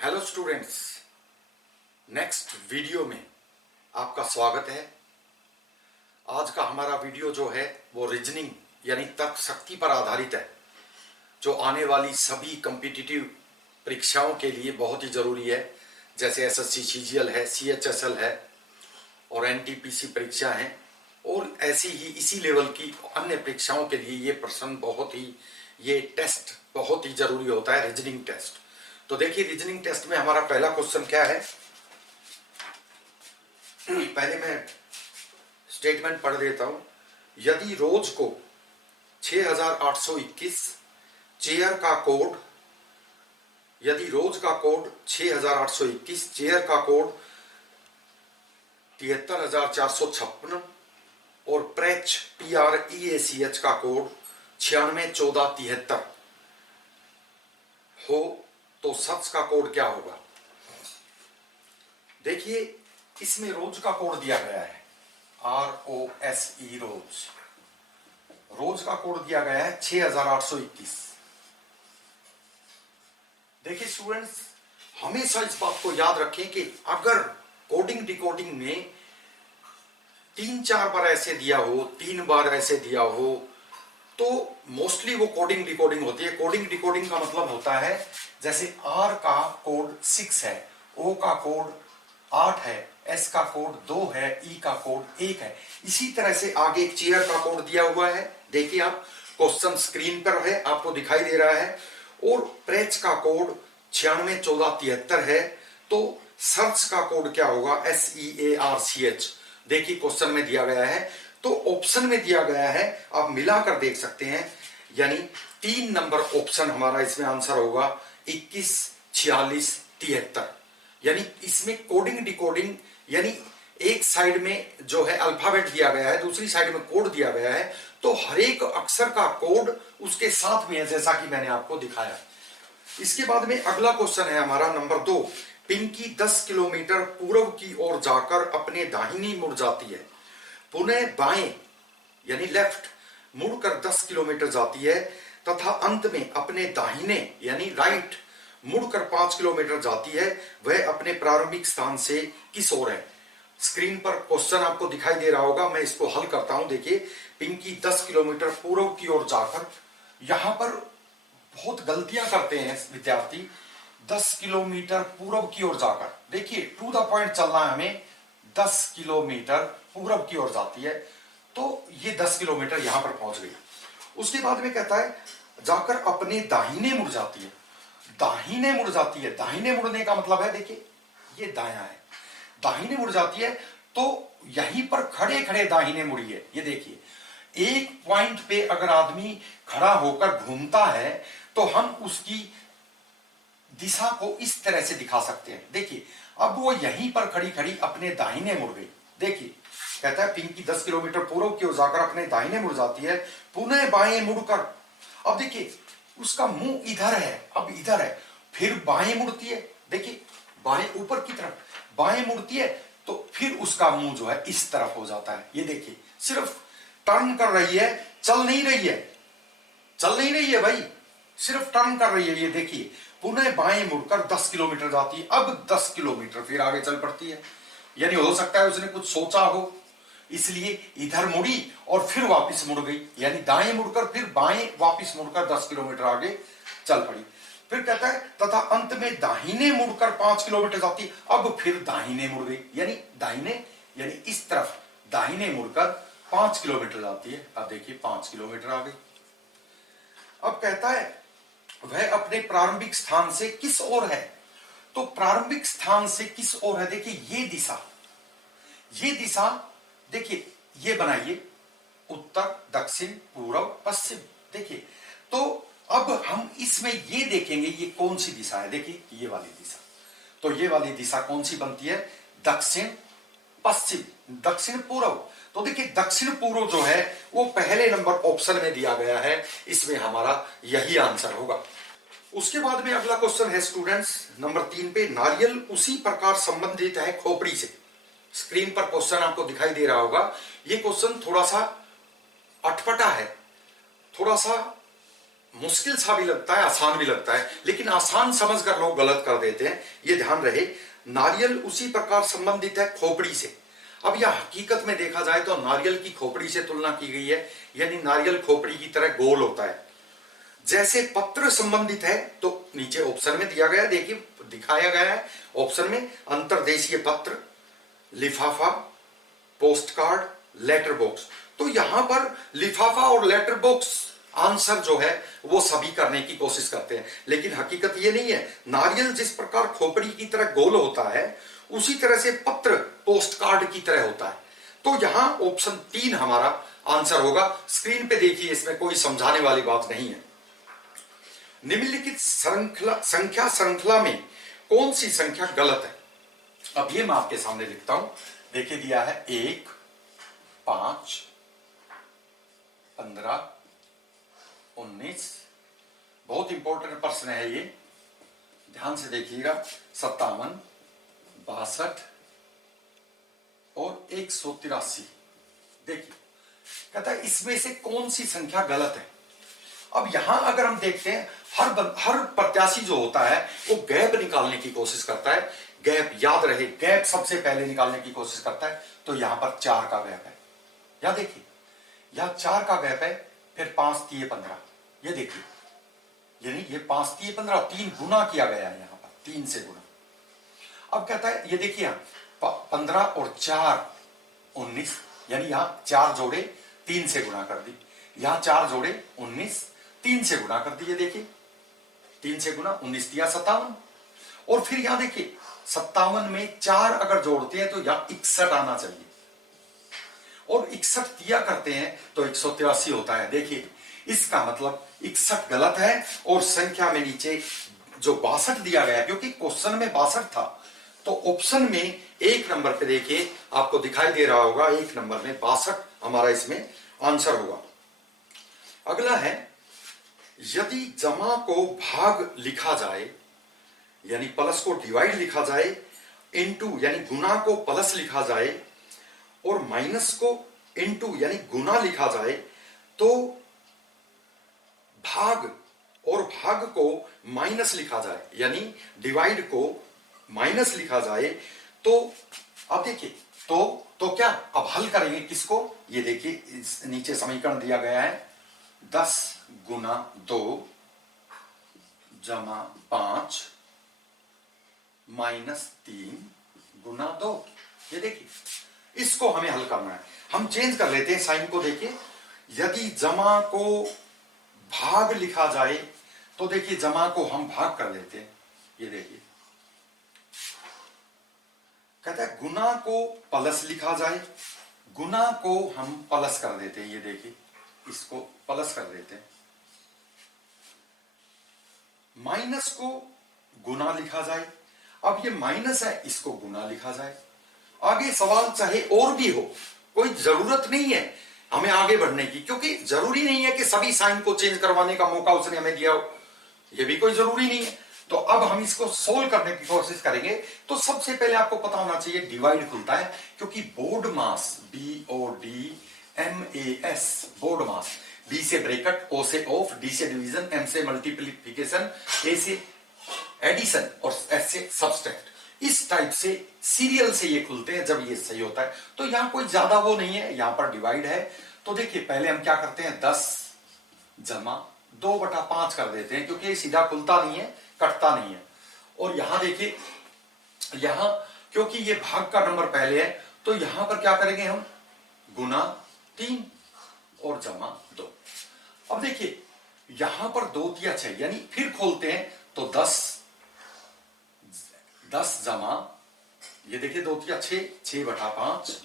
Hello students, next video में आपका स्वागत है। आज का हमारा वीडियो जो है वो रीजनिंग यानी तर्क शक्ति पर आधारित है, जो आने वाली सभी कॉम्पिटिटिव परीक्षाओं के लिए बहुत ही जरूरी है। जैसे एसएससी सीजीएल है, सीएचएसएल है और एनटीपीसी परीक्षा है, और ऐसी ही इसी लेवल की अन्य परीक्षाओं के लिए ये टेस्ट बहुत ही जरूरी होता है, रीजनिंग टेस्ट। तो देखिए, रीजनिंग टेस्ट में हमारा पहला क्वेश्चन क्या है। पहले मैं स्टेटमेंट पढ़ देता हूं। यदि रोज को 6821 चेयर का कोड 6821 चेयर का कोड 73456 और प्रेच PREACH का कोड 961473 हो तो सच का कोड क्या होगा। देखिए, इसमें रोज का कोड दिया गया है, ROSE रोज का कोड दिया गया है 6821। देखिए स्टूडेंट्स, हमेशा इस बात को याद रखें कि अगर कोडिंग डिकोडिंग में 3-4 बार ऐसे दिया हो, 3 बार ऐसे दिया हो, तो मोस्टली वो कोडिंग डिकोडिंग होती है। कोडिंग डिकोडिंग का मतलब होता है, जैसे R का कोड 6 है, O का कोड 8 है, S का कोड 2 है, E का कोड 1 है। इसी तरह से आगे चेयर का कोड दिया हुआ है। देखिए आप, क्वेश्चन स्क्रीन पर है, आपको दिखाई दे रहा है। और प्रेच का कोड 961473 है। तो सर्च का कोड क्या होगा, SEARCH। देखिए क्वेश्चन में दिया गया है, तो ऑप्शन में दिया गया है, आप मिलाकर देख सकते हैं। यानी 3 नंबर ऑप्शन हमारा इसमें आंसर होगा 21, 46, 73। यानी इसमें कोडिंग डिकोडिंग, यानी एक साइड में जो है अल्फाबेट दिया गया है, दूसरी साइड में कोड दिया गया है, तो हर एक अक्षर का कोड उसके साथ में है, जैसा कि मैंने आपको दिखाया। इसके बाद में अगला क्वेश्चन है हमारा नंबर 2। पिंकी 10 किलोमीटर पूर्व की ओर जाकर अपने दाहिनी मुड़ जाती है, पुनः बाएं यानी लेफ्ट मुड़कर 10 किलोमीटर जाती है, तथा अंत में अपने दाहिने यानी राइट मुड़कर 5 किलोमीटर जाती है। वह अपने प्रारंभिक स्थान से किस ओर है। स्क्रीन पर क्वेश्चन आपको दिखाई दे रहा होगा, मैं इसको हल करता हूं। देखिए, पिंकी 10 किलोमीटर पूर्व की ओर जाकर, यहां पर बहुत गलतियां करते हैं विद्यार्थी। 10 किलोमीटर पूर्व की ओर जाकर, देखिए टू द पॉइंट चलना है हमें। 10 किलोमीटर पूर्व की ओर जाती है, तो ये 10 किलोमीटर यहां पर पहुंच गई। उसके बाद में कहता है जाकर अपने दाहिने मुड़ जाती है। दाहिने मुड़ जाती है, दाहिने मुड़ने का मतलब है, देखिए ये दायां है, दाहिने मुड़ जाती है, तो यहीं पर खड़े खड़े दाहिने मुड़िए। ये देखिए, एक पॉइंट पे अगर आदमी खड़ा होकर घूमता है तो हम उसकी दिशा को इस तरह से दिखा सकते हैं। देखिए, अब वो यहीं पर खड़ी खड़ी अपने दाहिने मुड़ गई। देखिए, कहता है पिंकी 10 किलोमीटर पूर्व की ओर जाकर अपने दाहिने मुड़ जाती है, पुनः बाएं मुड़कर। अब देखिए, उसका मुंह इधर है, अब इधर है, फिर बाएं मुड़ती है। देखिए, बाएं ऊपर की तरफ बाएं मुड़ती है, तो फिर उसका मुंह जो है इस तरफ हो जाता है। ये देखिए, सिर्फ टर्न कर रही है, चल नहीं रही है भाई, सिर्फ टर्न कर रही है। ये देखिए, पुनः बाएं मुड़कर 10 किलोमीटर जाती है। अब 10 किलोमीटर फिर आगे चल पड़ती है। यानी हो सकता है उसने कुछ सोचा हो, इसलिए इधर मुड़ी और फिर वापस मुड़ गई। यानी दाएं मुड़कर फिर बाएं वापस मुड़कर 10 किलोमीटर आगे चल पड़ी। फिर कहता है तथा अंत में दाहिने मुड़कर 5 किलोमीटर जाती, अब फिर दाहिने मुड़ गई। यानी दाहिने यानी इस तरफ दाहिने मुड़कर 5 किलोमीटर जाती है। अब देखिए 5 किलोमीटर आ गई। अब कहता है वह अपने प्रारंभिक स्थान से किस ओर है। तो प्रारंभिक स्थान से किस ओर है, देखिए ये दिशा देखिए, ये बनाइए उत्तर, दक्षिण, पूर्व, पश्चिम। देखिए, तो अब हम इसमें ये देखेंगे ये कौन सी दिशा है। देखिए ये वाली दिशा, तो ये वाली दिशा कौन सी बनती है, दक्षिण पश्चिम, दक्षिण पूर्व। तो देखिए, दक्षिण पूर्व जो है वो पहले नंबर ऑप्शन में दिया गया है, इसमें हमारा यही आंसर होगा। उसके बाद में अगला क्वेश्चन है स्टूडेंट्स नंबर 3 पे। नारियल उसी प्रकार संबंधित है खोपड़ी से। स्क्रीन पर क्वेश्चन आपको दिखाई दे रहा होगा। ये क्वेश्चन थोड़ा सा अटपटा है, थोड़ा सा मुश्किल सा भी लगता है, आसान भी लगता है, लेकिन आसान समझकर लोग गलत कर देते हैं, ये ध्यान रहे। नारियल उसी प्रकार संबंधित है खोपड़ी से। अब यह हकीकत में देखा जाए तो नारियल की खोपड़ी से तुलना की गई है, यानी नारियल खोपड़ी की तरह गोल होता है। जैसे पत्र संबंधित है तो नीचे ऑप्शन में दिया गया, देखिए दिखाया गया है ऑप्शन में, अंतर्देशीय पत्र, लिफाफा, पोस्ट कार्ड, लेटर बॉक्स। तो यहां पर लिफाफा और लेटर बॉक्स आंसर जो है वो सभी करने की कोशिश करते हैं, लेकिन हकीकत ये नहीं है। नारियल जिस प्रकार खोपड़ी की तरह गोल होता है, उसी तरह से पत्र पोस्ट कार्ड की तरह होता है। तो यहां ऑप्शन 3 हमारा आंसर होगा। स्क्रीन पे देखिए, इसमें कोई समझाने वाली बात नहीं है। निम्नलिखित संख्या श्रृंखला में कौन सी संख्या गलत है? अब ये मैं आपके सामने लिखता हूं, देखिए दिया है 1, 5, 15, 19। बहुत इंपॉर्टेंट प्रश्न है ये, ध्यान से देखिएगा। 57, 62 और 183। देखिए कहता है इसमें से कौन सी संख्या गलत है। अब यहां अगर हम देखते हैं, हर प्रत्याशी जो होता है वो गैप निकालने की कोशिश करता है। गैप याद रहे, गैप सबसे पहले निकालने की कोशिश करता है। तो यहां पर 4 का गैप है, या देखिए यहां 4 का गैप है, फिर 5 3 15, ये देखिए, यानी ये 5 3 15, 3 गुना किया गया है यहां पर, 3 से गुना। अब कहता है ये देखिए 15 और 4 19, यानी यहां 4 जोड़े 3 से गुना कर दी, यहां 4 जोड़े 19 3 से गुना कर दिए। देखिए 3 से गुना 19 दिया 57, और फिर यहां देखिए 57 में 4 अगर जोड़ते हैं तो यहां 61 आना चाहिए, और 61 दिया करते हैं तो 183 होता है। देखिए इसका मतलब 61 गलत है, और संख्या में नीचे जो 62 दिया गया, क्योंकि क्वेश्चन में 62 था, तो ऑप्शन में 1 नंबर पे देखिए आपको दिखाई दे रहा होगा, 1 नंबर में 62 हमारा इसमें आंसर होगा। अगला है, यदि जमा को भाग लिखा जाए, यानी प्लस को डिवाइड लिखा जाए, इनटू यानी गुना को प्लस लिखा जाए, और माइनस को इनटू यानी गुना लिखा जाए, तो भाग और भाग को माइनस लिखा जाए, यानी डिवाइड को माइनस लिखा जाए, तो अब देखिए तो क्या अब हल करेंगे किसको? ये देखिए इस नीचे समीकरण दिया गया है, 10 गुना 2 जमा 5 माइनस 3 गुना 2। ये देखिए इसको हमें हल करना है। हम चेंज कर लेते हैं साइन को। देखिए यदि जमा को भाग लिखा जाए तो देखिए जमा को हम भाग कर लेते हैं। ये देखिए कहता है गुना को प्लस लिखा जाए, गुना को हम प्लस कर देते हैं। ये देखिए इसको प्लस कर देते हैं। माइनस को गुना लिखा जाए, अब ये माइनस है, इसको गुना लिखा जाए। आगे सवाल चाहे और भी हो, कोई जरूरत नहीं है हमें आगे बढ़ने की, क्योंकि जरूरी नहीं है कि सभी साइन को चेंज करवाने का मौका उसने हमें दिया हो, ये भी कोई जरूरी नहीं है। तो अब हम इसको सोल्व करने की कोशिश करेंगे। तो सबसे पहले आपको पता होना चाहिए डिवाइड खुलता है, क्योंकि बोर्ड मास BODMAS बोर्ड मास, B से ब्रैकेट, O से ऑफ, D से डिवीजन, M से मल्टीप्लिकेशन, A से एडिशन और S से सब्सट्रैक्ट। इस टाइप से सीरियल से ये खुलते हैं जब ये सही होता है। तो यहां कोई ज्यादा वो नहीं है, यहां पर डिवाइड है। तो देखिए पहले हम क्या करते हैं, 10 जमा 2/5 कर देते हैं, क्योंकि ये सीधा खुलता नहीं है, कटता नहीं है। और यहां देखिए, यहां क्योंकि ये भाग का नंबर पहले है, तो यहां पर क्या करेंगे हम, गुना 3 और जमा 2। अब देखिए यहां पर 2 दिया 6, यानी फिर खोलते हैं तो 10 जमा, ये देखिए 2 दिया 6, 6/5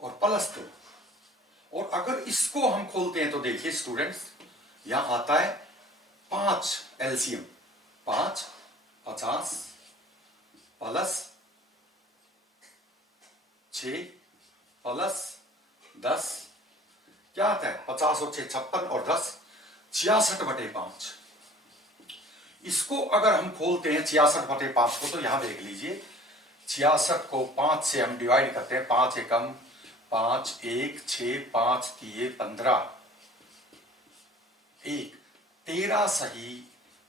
और प्लस 2। और अगर इसको हम खोलते हैं तो देखिए स्टूडेंट्स, यहां आता है 5 एलसीएम, 5 50 प्लस 6 प्लस 10, क्या आता है 50 और 6 56 और 10 66/5। इसको अगर हम खोलते हैं 66/5 को, तो यहां देख लीजिए 66 को 5 से हम डिवाइड करते हैं, 5 एकम 5 1 6 5 3 15, 1, 13 सही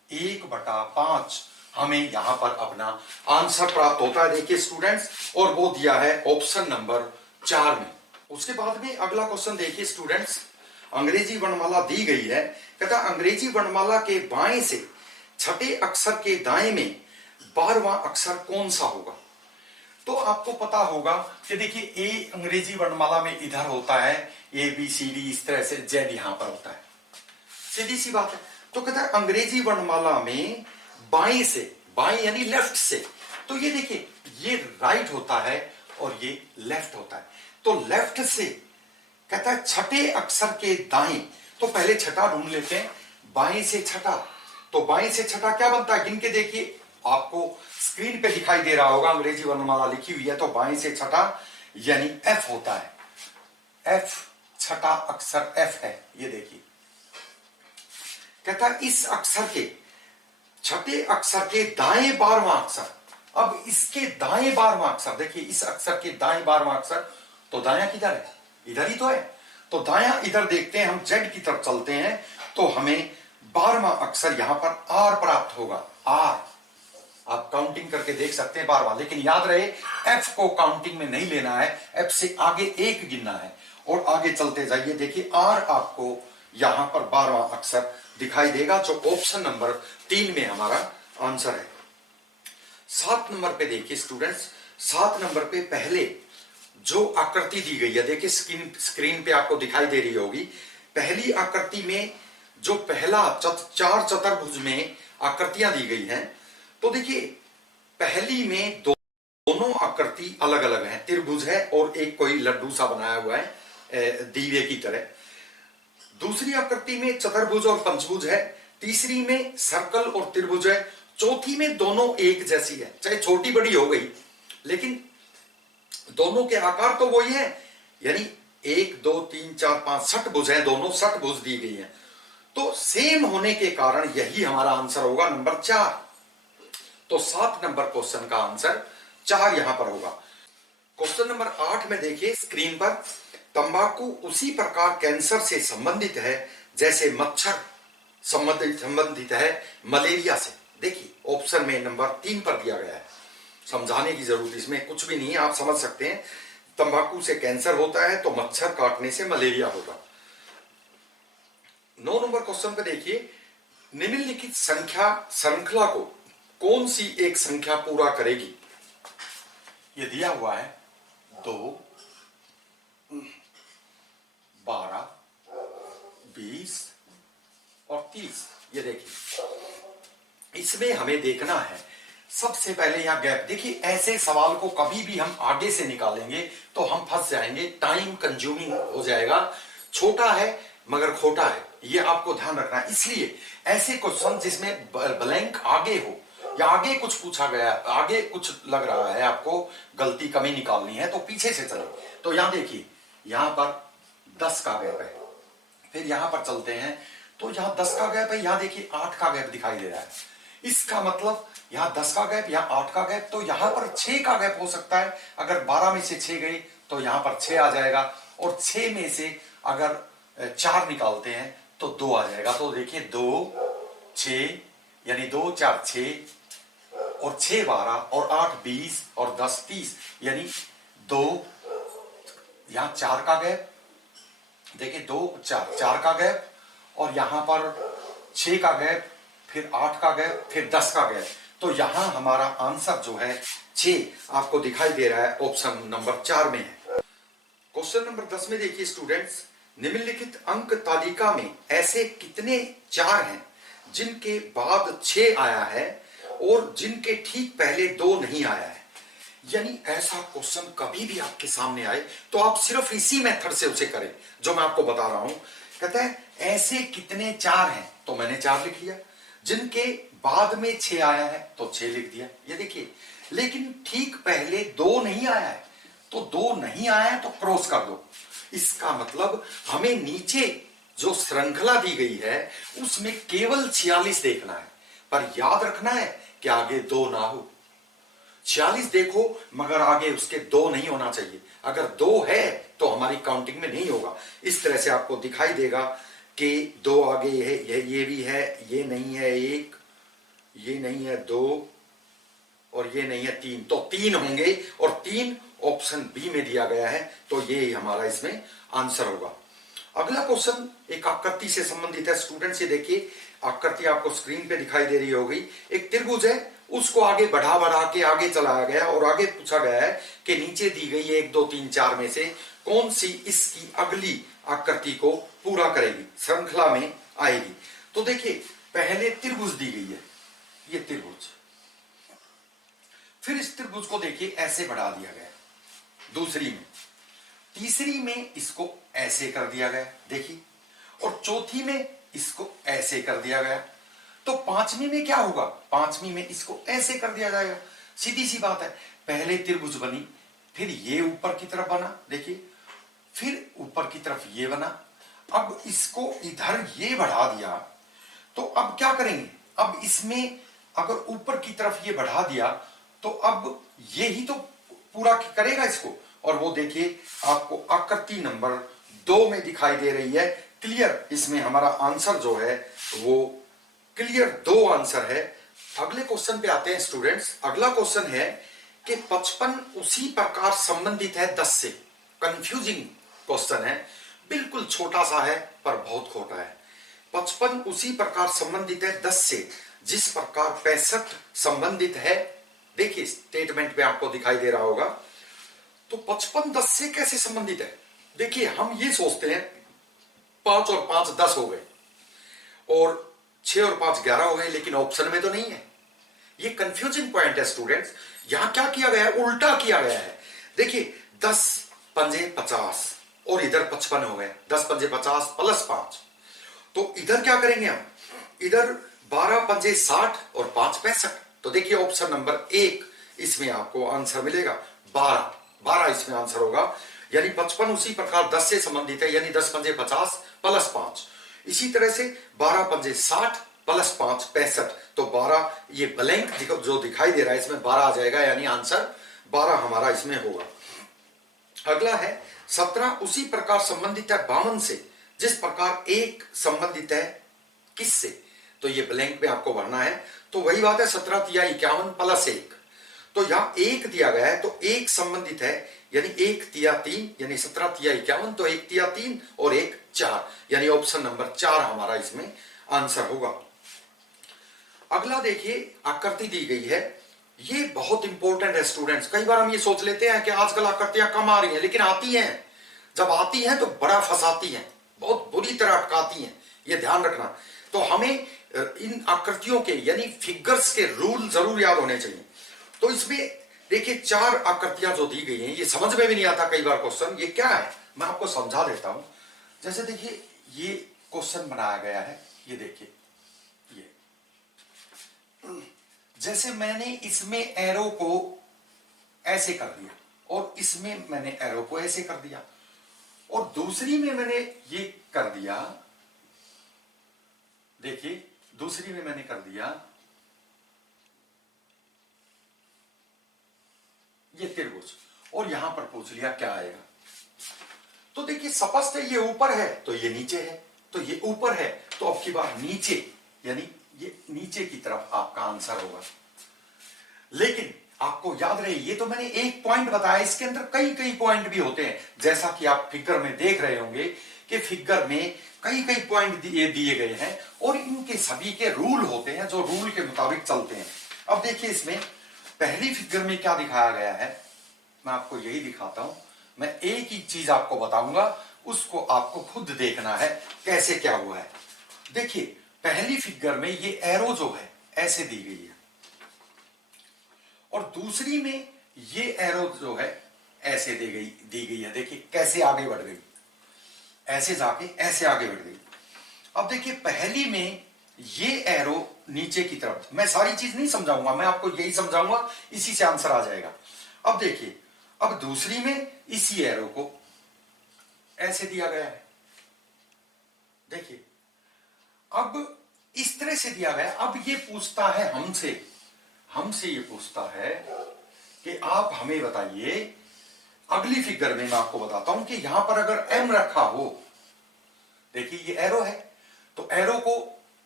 1/5 हमें यहां पर अपना आंसर प्राप्त होता है। देखिए स्टूडेंट्स, और वो दिया है ऑप्शन नंबर 4 में। उसके बाद में अगला क्वेश्चन देखिए स्टूडेंट्स, अंग्रेजी वर्णमाला दी गई है। कहता अंग्रेजी वर्णमाला के बाएं से छठे अक्षर के दाएं में 12वां अक्षर कौन सा होगा। तो आपको पता होगा कि देखिए ए अंग्रेजी वर्णमाला में इधर होता है, ए बी सी डी, इस तरह से जेड यहां पर होता है, सीधी सी बात है। तो कहता है अंग्रेजी वर्णमाला में बाएं से, बाएं यानी लेफ्ट से, तो ये देखिए ये राइट होता है और ये लेफ्ट होता है। तो लेफ्ट से कहता है छठे अक्षर के दाएं, तो पहले छठा ढूंढ लेते हैं, बाएं से छठा। तो बाएं से छठा क्या बनता है, गिन के देखिए, आपको स्क्रीन पे दिखाई दे रहा होगा, अंग्रेजी वर्णमाला लिखी हुई है। तो बाएं से छठा यानी एफ होता है, एफ, छठा अक्षर एफ है, ये देखिए। कहता है इस अक्षर के, छठे अक्षर के दाएं 12वां अक्षर, अब इसके दाएं 12वां अक्षर, देखिए इस अक्षर के दाएं 12वां अक्षर, तो दाया किधर है, इधर ही तो है। तो दाया इधर देखते हैं, हम जेड की तरफ चलते हैं, तो हमें 12वां अक्षर यहां पर आर प्राप्त होगा, आर। आप काउंटिंग करके देख सकते हैं 12वां, लेकिन याद रहे एफ को काउंटिंग में नहीं लेना है, एफ से आगे एक गिनना है और आगे चलते जाइए। देखिए आर आपको यहां पर 12वां अक्षर दिखाई देगा, जो ऑप्शन नंबर 3 में हमारा आंसर है। 7 नंबर पे देखिए स्टूडेंट्स, 7 नंबर पे पहले जो आकृति दी गई है, देखिए स्क्रीन पे आपको दिखाई दे रही होगी। पहली आकृति में जो पहला 4 चतुर्भुज में आकृतियां दी गई हैं, तो देखिए पहली में दोनों आकृति अलग अलग हैं, त्रिभुज है और एक कोई लड्डू सा बनाया हुआ है दीवे की तरह। दूसरी आकृति में चतुर्भुज और पंचभुज है, तीसरी में सर्कल और त्रिभुज है, चौथी में दोनों एक जैसी है, चाहे छोटी बड़ी हो गई लेकिन दोनों के आकार तो वही है, यानी 1 2 3 4 5 षटभुज है, दोनों षटभुज दी गई है। तो सेम होने के कारण यही हमारा आंसर होगा नंबर 4। तो 7 नंबर क्वेश्चन का आंसर 4 यहां पर होगा। क्वेश्चन नंबर 8 में देखिए स्क्रीन पर, तंबाकू उसी प्रकार कैंसर से संबंधित है जैसे मच्छर संबंधित है मलेरिया से। देखिए ऑप्शन में नंबर 3 पर दिया गया है, समझाने की जरूरत इसमें कुछ भी नहीं है, आप समझ सकते हैं। तंबाकू से कैंसर होता है तो मच्छर काटने से मलेरिया होगा। 9 नंबर क्वेश्चन पे देखिए, निम्नलिखित संख्या श्रृंखला को कौन सी एक संख्या पूरा करेगी। ये दिया हुआ है 2 12 20 और 30। ये देखिए इसमें हमें देखना है सबसे पहले यहां गैप। देखिए ऐसे सवाल को कभी भी हम आगे से निकालेंगे तो हम फंस जाएंगे, टाइम कंज्यूमिंग हो जाएगा, छोटा है मगर खोटा है, ये आपको ध्यान रखना है। इसलिए ऐसे क्वेश्चन जिसमें ब्लैंक आगे हो या आगे कुछ पूछा गया, आगे कुछ लग रहा है आपको गलती कमी निकालनी है, तो पीछे से चले। तो यहां देखिए यहां पर 10 का गैप है, फिर यहां पर चलते हैं तो यहां 10 का गैप है, यहां देखिए 8 का गैप दिखाई दे रहा है। इसका मतलब यहां 10 का गैप, यहां 8 का गैप, तो यहां पर 6 का गैप हो सकता है। अगर 12 में से 6 गए तो यहां पर 6 आ जाएगा, और 6 में से अगर 4 निकालते हैं तो 2 आ जाएगा। तो देखिए 2 6 यानी 2 4 6 और 6 12 और 8 20 और 10 30, यानी 2 यहां 4 का गैप, देखिए 2 4 4 का गैप, और यहां पर 6 का गैप, फिर 8 का गैप, फिर 10 का गैप। तो यहां हमारा आंसर जो है 6 आपको दिखाई दे रहा है, ऑप्शन नंबर 4 में है। क्वेश्चन नंबर 10 में देखिए स्टूडेंट्स, निम्नलिखित अंक तालिका में ऐसे कितने 4 हैं जिनके बाद 6 आया है और जिनके ठीक पहले 2 नहीं आया है। यानी ऐसा क्वेश्चन कभी भी आपके सामने आए तो आप सिर्फ इसी मेथड से उसे करें जो मैं आपको बता रहा हूं। कहता है ऐसे कितने 4 हैं, तो मैंने 4 लिख लिया, जिनके बाद में 6 आया है तो 6 लिख दिया। ये देखिए, लेकिन ठीक पहले 2 नहीं आया है, तो 2 नहीं आया है तो क्रॉस कर दो। इसका मतलब हमें नीचे जो श्रृंखला दी गई है उसमें केवल 46 देखना है, पर याद रखना है कि आगे 2 ना हो। 46 देखो मगर आगे उसके 2 नहीं होना चाहिए, अगर 2 है तो हमारी काउंटिंग में नहीं होगा। इस तरह से आपको दिखाई देगा के दो आगे है, ये भी है, ये नहीं है एक, ये नहीं है दो, और ये नहीं है तीन, तो तीन होंगे, और तीन ऑप्शन बी में दिया गया है, तो ये हमारा इसमें आंसर होगा। अगला क्वेश्चन एक आकृति से संबंधित है स्टूडेंट्स। ये देखिए आकृति आपको स्क्रीन पे दिखाई दे रही होगी। एक त्रिभुज है, उसको आगे बढ़ा बढ़ा के आगे चलाया गया और आगे पूछा गया है कि नीचे दी गई 1 2 3 4 में से कौन सी इसकी अगली आकृति को पूरा करेगी, श्रृंखला में आएगी। तो देखिए पहले त्रिभुज दी गई है, ये त्रिभुज, फिर इस त्रिभुज को देखिए ऐसे बढ़ा दिया गया, दूसरी में, तीसरी में इसको ऐसे कर दिया गया देखिए, और चौथी में इसको ऐसे कर दिया गया। तो पांचवी में क्या होगा, पांचवी में इसको ऐसे कर दिया जाएगा। सीधी सी बात है, पहले त्रिभुज बनी, फिर ये ऊपर की तरफ बना देखिए, फिर ऊपर की तरफ ये बना, अब इसको इधर ये बढ़ा दिया। तो अब क्या करेंगे, अब इसमें अगर ऊपर की तरफ ये बढ़ा दिया तो अब ये ही तो पूरा करेगा इसको। और वो देखिए आपको आकृति नंबर 2 में दिखाई दे रही है क्लियर। इसमें हमारा आंसर जो है वो क्लियर 2 आंसर है। अगले क्वेश्चन पे आते हैं स्टूडेंट्स। अगला क्वेश्चन है कि 55 उसी प्रकार संबंधित है 10 से। कंफ्यूजिंग क्वेश्चन है, बिल्कुल छोटा सा है पर बहुत खोटा है। 55 उसी प्रकार संबंधित है 10 से जिस प्रकार 65 संबंधित है। देखिए स्टेटमेंट पे आपको दिखाई दे रहा होगा। तो 55 10 से कैसे संबंधित है। देखिए हम ये सोचते हैं 5 और 5 10 हो गए और 6 और 5 11 हो गए, लेकिन ऑप्शन में तो नहीं है। ये कंफ्यूजिंग पॉइंट है स्टूडेंट्स। यहां क्या किया गया है, उल्टा किया गया है। देखिए 10 पंजे 50 और इधर 55 हो गए, 10 पंजे 50 प्लस 5। तो इधर क्या करेंगे हम, इधर 12 पंजे 60 और 5 65। तो देखिए ऑप्शन नंबर 1 इसमें आपको आंसर मिलेगा 12 इसमें आंसर होगा। यानी 55 उसी प्रकार 10 से संबंधित है, यानी 10 पंजे 50 प्लस 5। इसी तरह से 12 पंजे 60 प्लस 5 65। तो 12 ये ब्लैंक जो दिखाई दे रहा है इसमें 12 आ जाएगा, यानी आंसर 12 हमारा इसमें होगा। अगला है 17 उसी प्रकार संबंधित है 52 से जिस प्रकार 1 संबंधित है किससे। तो ये ब्लैंक में आपको भरना है। तो वही बात है 17 तिया 51 प्लस 1। तो यहां 1 दिया गया है तो 1 संबंधित है, यानी 1 तिया 3, यानी 17 तिया 51। तो 1 तिया 3 और 1 4, यानी ऑप्शन नंबर 4 हमारा इसमें आंसर होगा। अगला देखिए आकृति दी गई है, ये बहुत इंपॉर्टेंट है स्टूडेंट्स। कई बार हम ये सोच लेते हैं कि आजकल आकृतियां कम आ रही हैं, लेकिन आती हैं। जब आती हैं तो बड़ा फंसाती हैं, बहुत बुरी तरह अटकाती हैं, ये ध्यान रखना। तो हमें इन आकृतियों के यानी फिगर्स के रूल जरूर याद होने चाहिए। तो इसमें देखिए 4 आकृतियां जो दी गई हैं, ये समझ में भी नहीं आता कई बार क्वेश्चन ये क्या है, मैं आपको समझा देता हूं। जैसे देखिए ये क्वेश्चन बनाया गया है, ये देखिए ये, जैसे मैंने इसमें एरो को ऐसे कर दिया और इसमें मैंने एरो को ऐसे कर दिया और दूसरी में मैंने ये कर दिया। देखिए दूसरी में मैंने कर दिया ये त्रिभुज, और यहां पर पूछ लिया क्या आएगा। तो देखिए स्पष्ट है, ये ऊपर है तो ये नीचे है, तो ये ऊपर है तो अब की बार नीचे, यानी ये नीचे की तरफ आपका आंसर होगा। लेकिन आपको याद रहे ये तो मैंने एक पॉइंट बताया, इसके अंदर कई कई पॉइंट भी होते हैं। जैसा कि आप फिगर में देख रहे होंगे कि फिगर में कई कई पॉइंट दिए गए हैं और इनके सभी के रूल होते हैं जो रूल के मुताबिक चलते हैं। अब देखिए इसमें पहली फिगर में क्या दिखाया गया है, मैं आपको यही दिखाता हूं। मैं एक ही चीज आपको बताऊंगा, उसको आपको खुद देखना है कैसे क्या हुआ है। देखिए पहली फिगर में ये एरो जो है ऐसे दी गई है और दूसरी में ये एरो जो है ऐसे दी गई है। देखिए कैसे आगे बढ़ गई, ऐसे जाके ऐसे आगे बढ़ गई। अब देखिए पहली में ये एरो नीचे की तरफ, मैं सारी चीज नहीं समझाऊंगा, मैं आपको यही समझाऊंगा, इसी से आंसर आ जाएगा। अब देखिए अब दूसरी में इसी एरो को ऐसे दिया गया है। देखिए अब इस तरह से दिया गया। अब ये पूछता है हमसे ये पूछता है कि आप हमें बताइए, अगली फिगर में मैं आपको बताता हूं कि यहां पर अगर एम रखा हो, देखिए ये एरो है, तो एरो को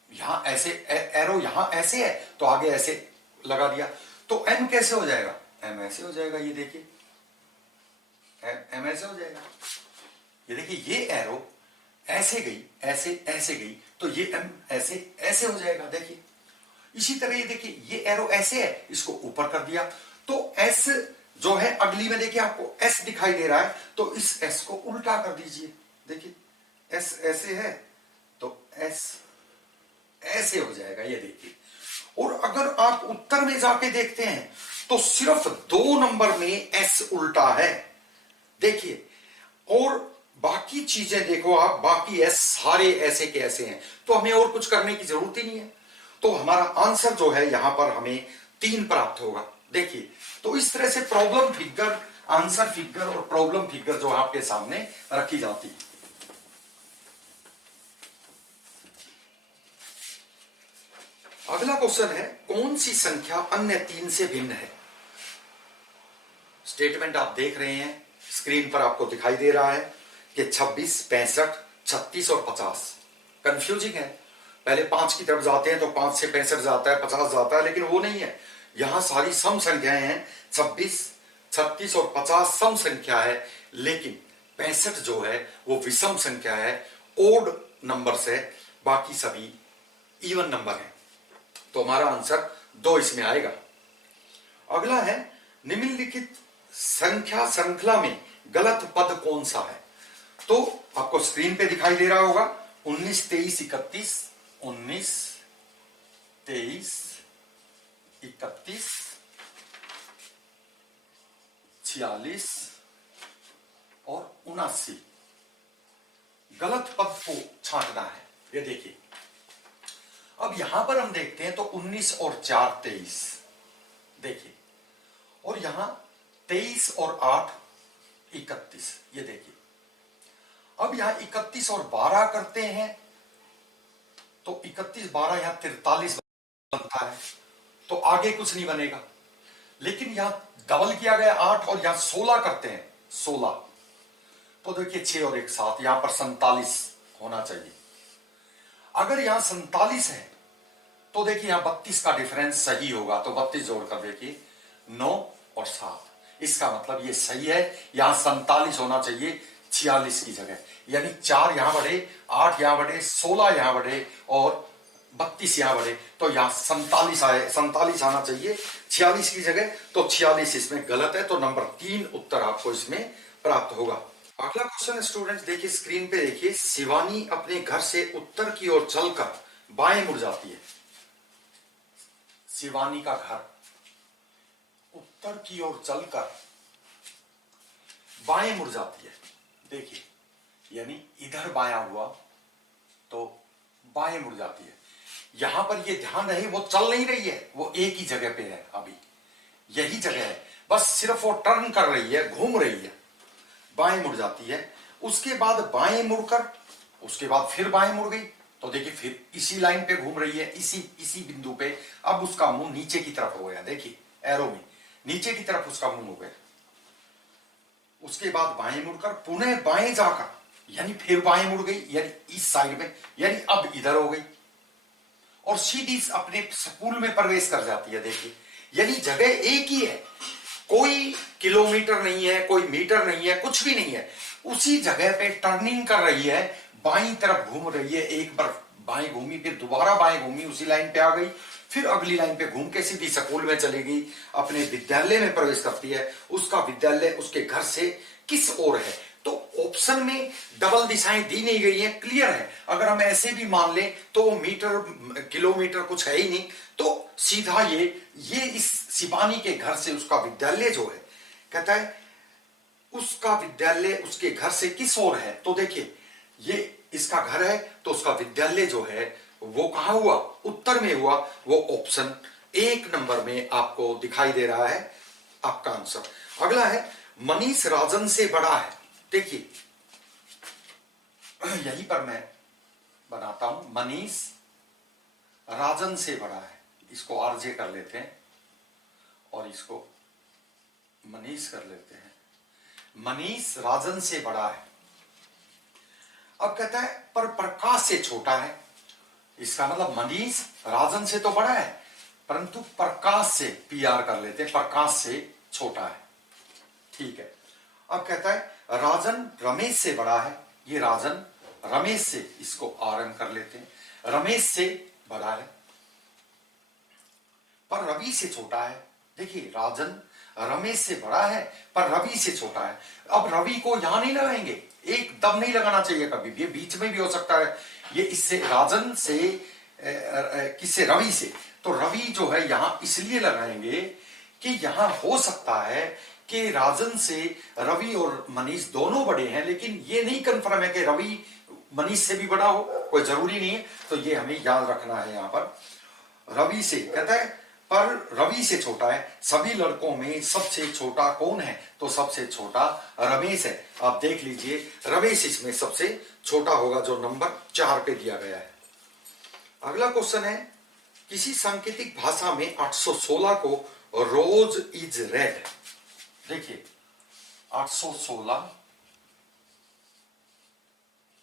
यहां ऐसे, एरो यहां ऐसे है तो आगे ऐसे लगा दिया, तो एम कैसे हो जाएगा, एम ऐसे हो जाएगा, ये देखिए एम ऐसे हो जाएगा। ये देखिए ये एरो ऐसे गई, ऐसे ऐसे गई, तो ये एम ऐसे ऐसे हो जाएगा, देखिए। इसी तरह ये देखिए ये एरो ऐसे है, इसको ऊपर कर दिया, तो एस जो है अगली में देखिए आपको एस दिखाई दे रहा है, तो इस एस को उल्टा कर दीजिए, देखिए एस ऐसे है तो एस ऐसे हो जाएगा, ये देखिए। और अगर आप उत्तर में जाके देखते हैं तो सिर्फ 2 नंबर में एस उल्टा है, देखिए। और बाकी चीजें देखो आप, बाकी एस सारे ऐसे के ऐसे हैं, तो हमें और कुछ करने की जरूरत ही नहीं है। तो हमारा आंसर जो है यहां पर हमें 3 प्राप्त होगा, देखिए। तो इस तरह से प्रॉब्लम फिगर, आंसर फिगर और प्रॉब्लम फिगर जो आपके सामने रखी जाती है। अगला क्वेश्चन है, कौन सी संख्या अन्य 3 से भिन्न है। स्टेटमेंट आप देख रहे हैं, स्क्रीन पर आपको दिखाई दे रहा है कि 26, 65, 36 और 50। कंफ्यूजिंग है, पहले 5 की तरफ जाते हैं तो 5 से 65 जाता है, 50 जाता है, लेकिन वो नहीं है। यहां सारी सम संख्याएं हैं, 26, 36 और 50 सम संख्या है, लेकिन 65 जो है वो विषम संख्या है, ओड नंबर से, बाकी सभी इवन नंबर है। तो हमारा आंसर 2 इसमें आएगा। अगला है, निम्नलिखित संख्या श्रृंखला में गलत पद कौन सा है। तो आपको स्क्रीन पे दिखाई दे रहा होगा 19, 23, 31, 19, 23, 31, 46 और 79। गलत पद को छांटना है, ये देखिए। अब यहां पर हम देखते हैं तो 19 और 4 23, देखिए। और यहां 23 और 8 31, ये देखिए। अब यहां 31 और 12 करते हैं तो 31 12 यहां 43 बनता है, तो आगे कुछ नहीं बनेगा। लेकिन यहां डबल किया गया 8 और यहां 16 करते हैं, 16, तो देखिए 6 और 1 7, यहां पर 47 होना चाहिए। अगर यहां 47 है तो देखिए यहां 32 का डिफरेंस सही होगा, तो 32 जोड़कर देखिए 9 और 7, इसका मतलब ये सही है। यहां 47 होना चाहिए 46 की जगह, यानी 4 यहां बढ़े, 8 यहां बढ़े, 16 यहां बढ़े और 32 यहां बढ़े, तो यहां 47 आए, 47 आना चाहिए 46 की जगह, तो 46 इसमें गलत है, तो नंबर 3 उत्तर आपको इसमें प्राप्त होगा। अगला क्वेश्चन स्टूडेंट्स देखिए, स्क्रीन पे देखिए, शिवानी अपने घर से उत्तर की ओर चलकर बाएं मुड़ जाती है। शिवानी का घर उत्तर की ओर चलकर बाएं मुड़ जाती है, देखिए, यानी इधर बायां हुआ तो बाएं मुड़ जाती है। यहां पर ये ध्यान रहे वो चल नहीं रही है, वो एक ही जगह पे है, अभी यही जगह है, बस सिर्फ वो टर्न कर रही है, घूम रही है, बाएं मुड़ जाती है। उसके बाद बाएं मुड़कर उसके बाद फिर बाएं मुड़ गई, तो देखिए फिर इसी लाइन पे घूम रही है, इसी बिंदु पे। अब उसका मुंह नीचे की तरफ हो गया, देखिए एरो में नीचे की तरफ उसका मुंह हो गया। उसके बाद बाएं मुड़कर पुनः बाएं जाकर, यानी फिर बाएं मुड़ गई, यानी इस साइड में, यानी अब इधर हो गई और सीधी अपने स्कूल में प्रवेश कर जाती है, देखिए। यानी जगह एक ही है, कोई किलोमीटर नहीं है, कोई मीटर नहीं है, कुछ भी नहीं है, उसी जगह पे टर्निंग कर रही है, बाईं तरफ घूम रही है। एक बार बाएं घूमी, फिर दोबारा बाएं घूमी, उसी लाइन पे आ गई, फिर अगली लाइन पे घूम के सीधी स्कूल में चली गई, अपने विद्यालय में प्रवेश करती है। उसका विद्यालय उसके घर से किस ओर है, तो ऑप्शन में डबल दिशाएं दी नहीं गई है, क्लियर है। अगर हम ऐसे भी मान लें तो मीटर किलोमीटर कुछ है ही नहीं, तो सीधा ये इस शिवानी के घर से उसका विद्यालय जो है, कहता है उसका विद्यालय उसके घर से किस ओर है, तो देखिए ये इसका घर है, तो उसका विद्यालय जो है वो कहां हुआ, उत्तर में हुआ, वो ऑप्शन 1 नंबर में आपको दिखाई दे रहा है आपका आंसर। अगला है, मनीष राजन से बड़ा है, देखिए यहीं पर मैं बनाता हूं, मनीष राजन से बड़ा है, इसको आरजे कर लेते हैं और इसको मनीष कर लेते हैं। मनीष राजन से बड़ा है। अब कहता है पर प्रकाश से छोटा है, इसका मतलब मनीष राजन से तो बड़ा है, परंतु प्रकाश से, पीआर कर लेते हैं, प्रकाश से छोटा है। ठीक है। अब कहता है राजन रमेश से बड़ा है, ये राजन रमेश से, इसको आरएन कर लेते हैं, रमेश से बड़ा है पर रवि से छोटा है। देखिए राजन रमेश से बड़ा है पर रवि से छोटा है। अब रवि को यहां नहीं लगाएंगे, एकदम नहीं लगाना चाहिए कभी भी, ये बीच में भी हो सकता है, ये इससे राजन से किससे, रवि से, तो रवि जो है यहां इसलिए लगाएंगे कि यहां हो सकता है कि राजन से रवि और मनीष दोनों बड़े हैं, लेकिन ये नहीं कंफर्म है कि रवि मनीष से भी बड़ा हो, कोई जरूरी नहीं है, तो ये हमें याद रखना है। यहां पर रवि से कहता है पर रवि से छोटा है। सभी लड़कों में सबसे छोटा कौन है, तो सबसे छोटा रमेश है। आप देख लीजिए रमेश इसमें सबसे छोटा होगा, जो नंबर 4 पे दिया गया है। अगला क्वेश्चन है किसी सांकेतिक भाषा में 816 को रोज इज रेड। देखिए 816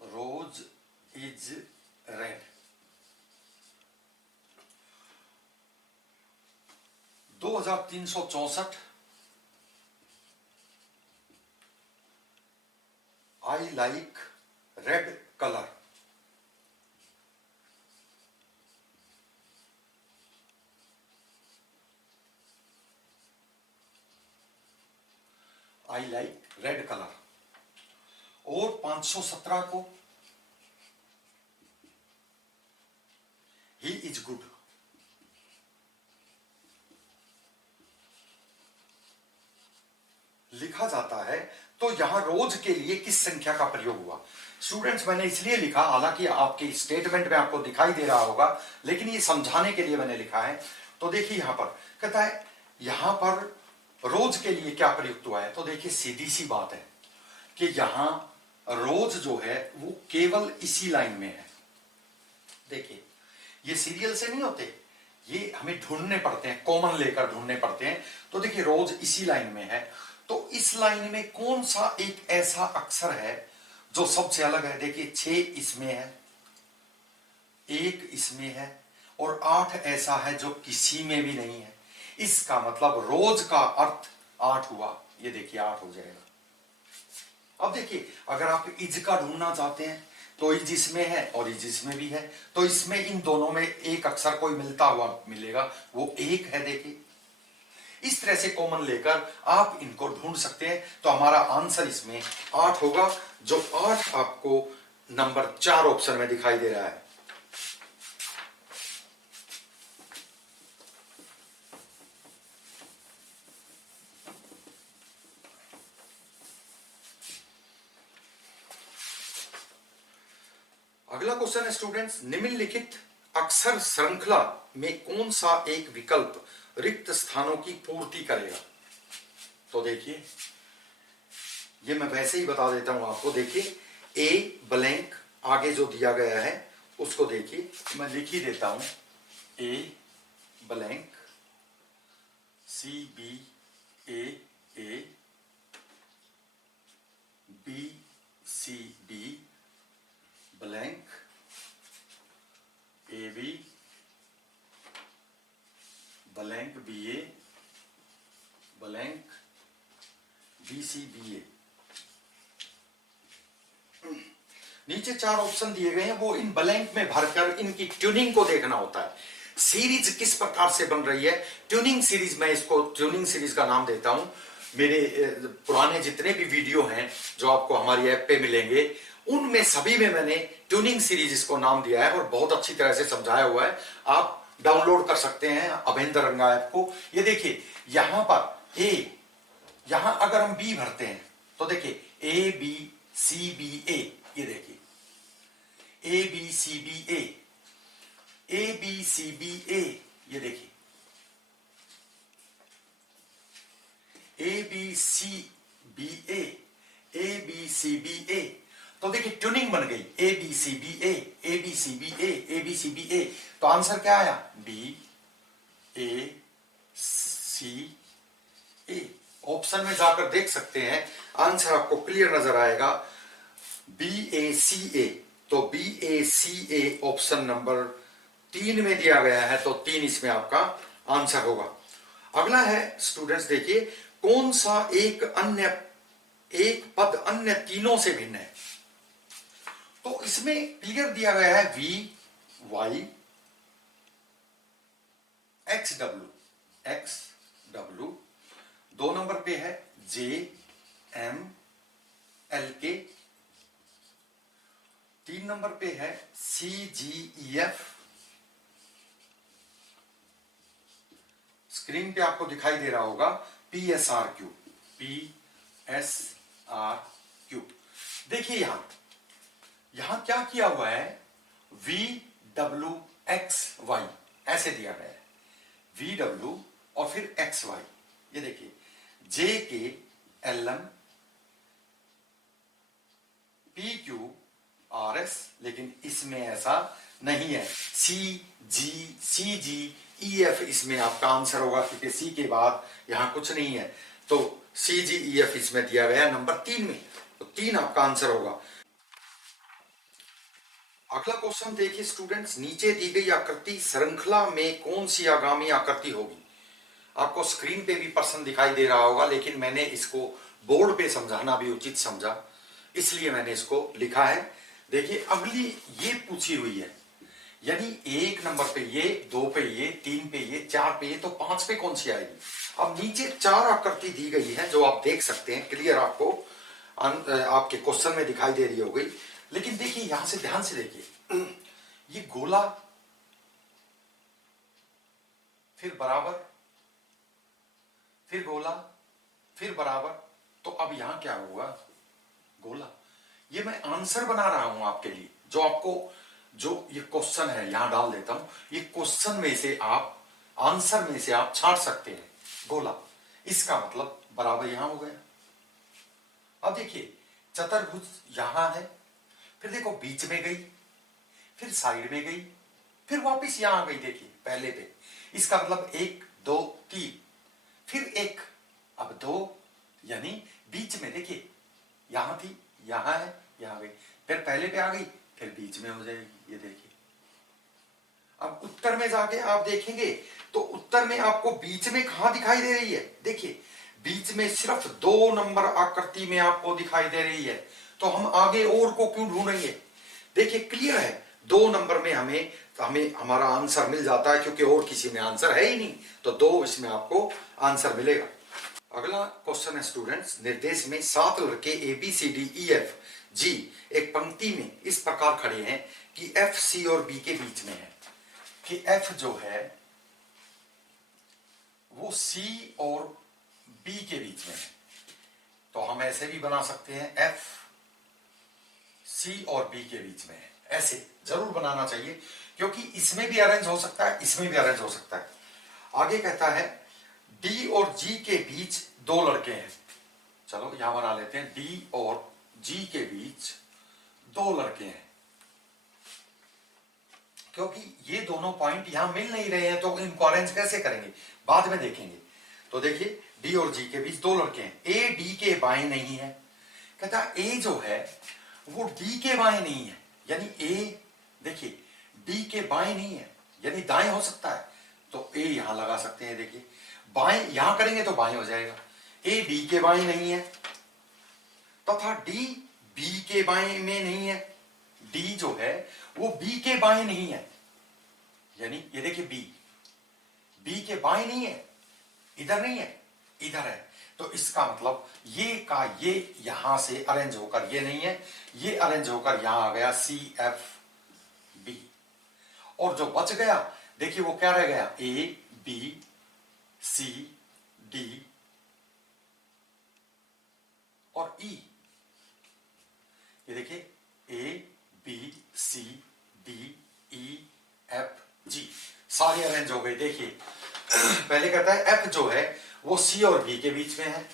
rose is red, 2364 I like red colour, I like red colour, और 517 को ही इज गुड। लिखा जाता है, तो यहां रोज के लिए किस संख्या का प्रयोग हुआ। स्टूडेंट्स मैंने इसलिए लिखा, हालांकि आपके स्टेटमेंट में आपको दिखाई दे रहा होगा, लेकिन ये समझाने के लिए मैंने लिखा है। तो देखिए यहां पर कहता है यहां पर रोज के लिए क्या प्रयुक्त हुआ है, तो देखिए सीधी सी बात है कि यहां रोज जो है वो केवल इसी लाइन में है। देखिए ये सीरियल से नहीं होते, ये हमें ढूंढने पड़ते हैं, कॉमन लेकर ढूंढने पड़ते हैं। तो देखिए रोज इसी लाइन में है, तो इस लाइन में कौन सा एक ऐसा अक्षर है जो सबसे अलग है। देखिए 6 इसमें है, 1 इसमें है, और 8 ऐसा है जो किसी में भी नहीं है। इसका मतलब रोज का अर्थ 8 हुआ। ये देखिए 8 हो जाएगा। अब देखिए अगर आप इज का ढूंढना चाहते हैं तो इज इसमें है और इज इसमें भी है, तो इसमें इन दोनों में एक अक्षर कोई मिलता हुआ मिलेगा, वो 1 है। देखिए इस तरह से कॉमन लेकर आप इनको ढूंढ सकते हैं। तो हमारा आंसर इसमें 8 होगा, जो 8 आपको नंबर 4 ऑप्शन में दिखाई दे रहा है। अगला क्वेश्चन है स्टूडेंट्स, निम्नलिखित अक्षर श्रृंखला में कौन सा एक विकल्प रिक्त स्थानों की पूर्ति करेगा। तो देखिए ये मैं वैसे ही बता देता हूं आपको। देखिए ए ब्लैंक आगे जो दिया गया है उसको देखिए, मैं लिख ही देता हूं, A blank C B A B C B blank A B blank B A blank B C B A. नीचे 4 ऑप्शन दिए गए हैं, वो इन ब्लैंक में भरकर इनकी ट्यूनिंग को देखना होता है। सीरीज किस प्रकार से बन रही है, ट्यूनिंग सीरीज, मैं इसको ट्यूनिंग सीरीज का नाम देता हूं। मेरे पुराने जितने भी वीडियो हैं जो आपको हमारी ऐप पे मिलेंगे, उनमें सभी में मैंने ट्यूनिंग सीरीज इसको नाम दिया है और बहुत अच्छी तरह से समझाया हुआ है। आप डाउनलोड कर सकते हैं अभेंद्र रंगा ऐप को। ये देखिए यहां पर ए, यहां अगर हम बी भरते हैं तो देखिए A B C B A, ये देखिए A B C B A, A B C B A, ये देखिए A B C B A, A B C B A. तो देखिए ट्यूनिंग बन गई, A B C B A, A B C B A, A B C B A. तो answer क्या आया, B A C A. Option में जाकर देख सकते हैं, आंसर आपको क्लियर नजर आएगा, बी ए सी ए। तो B A C A option number 3 में दिया गया है, तो 3 इसमें आपका आंसर होगा। अगला है स्टूडेंट्स, देखिए कौन सा एक पद अन्य तीनों से भिन्न है। तो इसमें क्लियर दिया गया है V Y X W, 2 number पे है जे एम एल के, 3 नंबर पे है सी जी ई एफ, स्क्रीन पे आपको दिखाई दे रहा होगा P S R Q, P S R Q. देखिए यहां क्या किया हुआ है, वी डब्ल्यू एक्स वाई ऐसे दिया गया है, वी डब्ल्यू और फिर एक्स वाई। ये देखिए J K L M P Q R S, लेकिन इसमें ऐसा नहीं है, सी जी ई एफ इसमें आपका आंसर होगा, क्योंकि सी के बाद यहां कुछ नहीं है, तो सी जी ई एफ इसमें दिया गया है नंबर 3 में, तो 3 आपका आंसर होगा। अगला क्वेश्चन देखिए स्टूडेंट्स, नीचे दी गई आकृति श्रृंखला में कौन सी आगामी आकृति होगी। आपको स्क्रीन पे भी प्रश्न दिखाई दे रहा होगा, लेकिन मैंने इसको बोर्ड पे समझाना भी उचित समझा, इसलिए मैंने इसको लिखा है। देखिए अगली ये पूछी हुई है, यानी 1 नंबर पे ये, 2 पे ये, 3 पे ये, 4 पे ये, तो 5 पे कौन सी आएगी। अब नीचे 4 आकृति दी गई है जो आप देख सकते हैं, क्लियर आपको आपके क्वेश्चन में दिखाई दे रही होगी। लेकिन देखिए यहां से ध्यान से देखिए, ये गोला, फिर बराबर, फिर गोला, फिर बराबर, तो अब यहां क्या होगा, गोला। ये मैं आंसर बना रहा हूं आपके लिए, जो आपको जो ये क्वेश्चन है यहां डाल देता हूं, ये क्वेश्चन में से आप आंसर में से आप छांट सकते हैं गोला, इसका मतलब बराबर यहां हो गया। अब देखिए चतुर्भुज यहां है, फिर देखो बीच में गई, फिर साइड में गई, फिर वापस यहां आ गई, देखिए पहले पे, इसका मतलब 1 2 3, फिर 1, अब 2, यानी बीच में देखिए यहां थी, यहां है, यहां गई, फिर पहले पे आ गई, फिर बीच में हो जाएगी, ये देखिए। अब उत्तर में जाके आप देखेंगे तो उत्तर में आपको बीच में कहां दिखाई दे रही है, देखिए बीच में सिर्फ 2 नंबर आकृति में आपको दिखाई दे रही है, तो हम आगे और को क्यों ढूंढेंगे। देखिए क्लियर है, 2 नंबर में हमें हमारा आंसर मिल जाता है, क्योंकि और किसी में आंसर है ही नहीं, तो 2 इसमें आपको आंसर मिलेगा। अगला क्वेश्चन है स्टूडेंट्स, निर्देश में 7 लड़के A B C D E F G एक पंक्ति में इस प्रकार खड़े हैं कि एफ सी और बी के बीच में है, कि एफ जो है वो सी और बी के बीच में है। तो हम ऐसे भी बना सकते हैं, एफ सी और बी के बीच में है, ऐसे जरूर बनाना चाहिए, क्योंकि इसमें भी अरेंज हो सकता है, इसमें भी अरेंज हो सकता है। आगे कहता है डी और जी के बीच 2 लड़के हैं, चलो यहां बना लेते हैं, डी और जी के बीच 2 लड़के हैं, क्योंकि ये दोनों पॉइंट यहां मिल नहीं रहे हैं, तो इनको अरेंज कैसे करेंगे बाद में देखेंगे। तो देखिए डी और जी के बीच 2 लड़के हैं, ए डी के बाएं नहीं है, कहता ए जो है वो डी के बाएं नहीं है, यानी ए देखिए डी के बाएं नहीं है, यानी दाएं हो सकता है, तो ए यहां लगा सकते हैं। देखिए बाएं यहां करेंगे तो बाएं हो जाएगा, ए डी के बाएं नहीं है, तथा डी बी के बाएं में नहीं है, डी जो है वो बी के बाएं नहीं है, यानी ये देखिए बी के बाएं नहीं है, इधर नहीं है, इधर है, तो इसका मतलब ये का ये यहां से अरेंज होकर ये नहीं है, ये अरेंज होकर यहां आ गया सी एफ बी, और जो बच गया देखिए वो क्या रह गया, ए बी सी डी और ई। ये देखिए A B C D E F G सारे अरेंज हो गए। देखिए पहले कहता है एफ जो है वो सी और बी के बीच में है,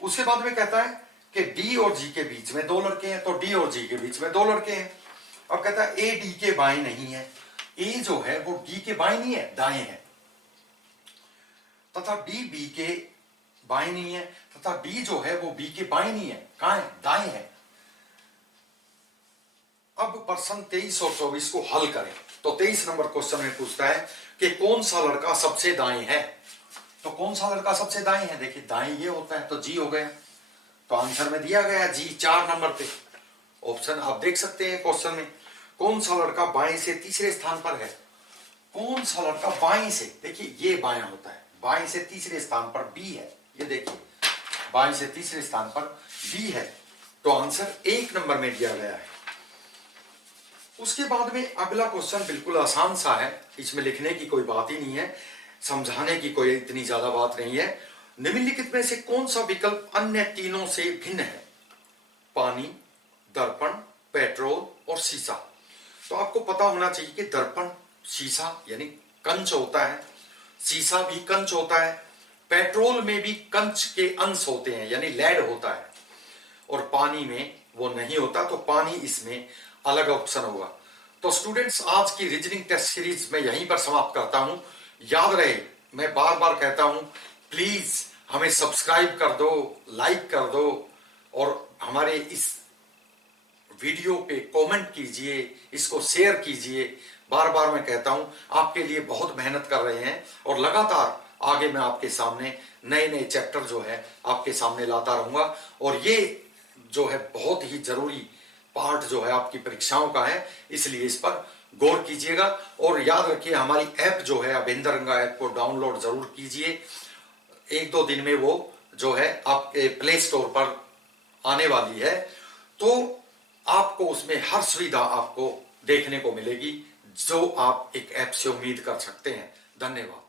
उसके बाद में कहता है कि डी और जी के बीच में 2 लड़के हैं, तो डी और जी के बीच में 2 लड़के हैं। अब कहता है ए डी के बाएं नहीं है, ए जो है वो डी के बाएं नहीं है, दाएं है, तथा डी बी के बाएं नहीं है, तथा डी जो है वो बी के बाएं नहीं है, कहां है, दाएं है। अब प्रश्न 23 और 24 को हल करें। तो 23 नंबर क्वेश्चन में पूछता है कि कौन सा लड़का सबसे दाएं है। तो कौन सा लड़का सबसे दाएं है, देखिए दाएं ये होता है तो जी हो गया। तो आंसर में दिया गया जी 4 नंबर पे ऑप्शन आप देख सकते हैं क्वेश्चन में। कौन सा लड़का बाएं से तीसरे स्थान पर है, कौन सा लड़का बाएं से, देखिए ये बायां होता है, बाएं से तीसरे स्थान पर बी है, ये देखिए बाएं से तीसरे स्थान पर बी है। तो आंसर 1 नंबर में दिया गया है। उसके बाद में अगला क्वेश्चन बिल्कुल आसान सा है, इसमें लिखने की कोई बात ही नहीं है, समझाने की कोई इतनी ज्यादा बात नहीं है। निम्नलिखित में से कौन सा विकल्प अन्य तीनों से भिन्न है, पानी, दर्पण, पेट्रोल और शीशा। तो आपको पता होना चाहिए कि दर्पण शीशा यानी कंच होता है, शीशा भी कंच होता है, पेट्रोल में भी कंच के अंश होते हैं यानी लेड होता है, और पानी में वो नहीं होता। तो पानी इसमें अलग ऑप्शन होगा। तो स्टूडेंट्स आज की रीजनिंग टेस्ट सीरीज में यहीं पर समाप्त करता हूं। याद रहे, मैं बार बार कहता हूं, प्लीज हमें सब्सक्राइब कर दो, लाइक कर दो और हमारे इस वीडियो पे कमेंट कीजिए, इसको शेयर कीजिए। बार बार मैं कहता हूं, आपके लिए बहुत मेहनत कर रहे हैं और लगातार आगे मैं आपके सामने नए नए चैप्टर जो है आपके सामने लाता रहूंगा। और ये जो है बहुत ही जरूरी पार्ट जो है आपकी परीक्षाओं का है, इसलिए इस पर गौर कीजिएगा। और याद रखिए हमारी ऐप जो है अभिंदरंगा ऐप को डाउनलोड जरूर कीजिए। 1-2 दिन में वो जो है आपके प्ले स्टोर पर आने वाली है। तो आपको उसमें हर सुविधा आपको देखने को मिलेगी जो आप एक ऐप से उम्मीद कर सकते हैं। धन्यवाद।